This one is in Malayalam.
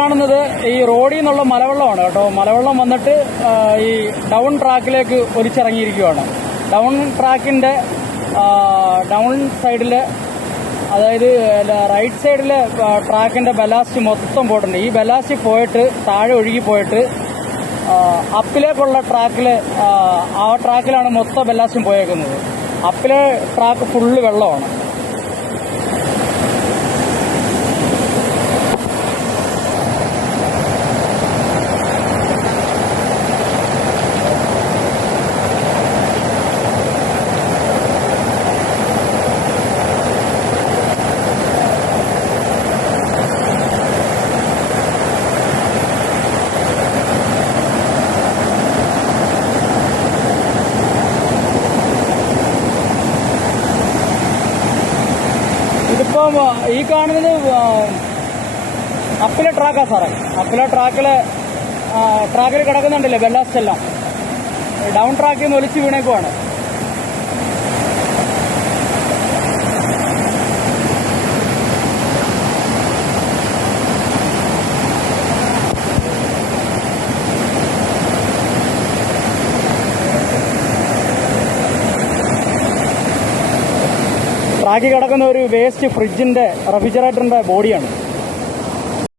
കാണുന്നത് ഈ റോഡിൽ നിന്നുള്ള മലവെള്ളമാണ് കേട്ടോ. മലവെള്ളം വന്നിട്ട് ഈ ഡൗൺ ട്രാക്കിലേക്ക് ഒലിച്ചിറങ്ങിയിരിക്കുകയാണ്. ഡൗൺ ട്രാക്കിന്റെ ഡൗൺ സൈഡില്, അതായത് റൈറ്റ് സൈഡിലെ ട്രാക്കിന്റെ ബലാസ്റ്റ് മൊത്തം പോയിട്ടുണ്ട്. ഈ ബലാസ്റ്റ് പോയിട്ട് താഴെ ഒഴുകി പോയിട്ട് അപ്പിലേക്കുള്ള ട്രാക്കില്, ആ ട്രാക്കിലാണ് മൊത്തം ബലാസ്റ്റും പോയേക്കുന്നത്. അപ്പിലെ ട്രാക്ക് ഫുള്ള് വെള്ളമാണ്. ഇതിപ്പം ഈ കാണുന്നത് അപ്പിലെ ട്രാക്കാ സാറേ. അപ്പിലെ ട്രാക്കിൽ കിടക്കുന്നുണ്ടല്ലേ ബെല്ലാസ്റ്റ് എല്ലാം. ഡൗൺ ട്രാക്കിൽ നിന്ന് ഒലിച്ച് വീണേക്കുവാണ്. ട്രാക്കിൽ കിടക്കുന്ന ഒരു വേസ്റ്റ് ഫ്രിഡ്ജിന്റെ റെഫ്രിജറേറ്ററിന്റെ ബോഡിയാണ്.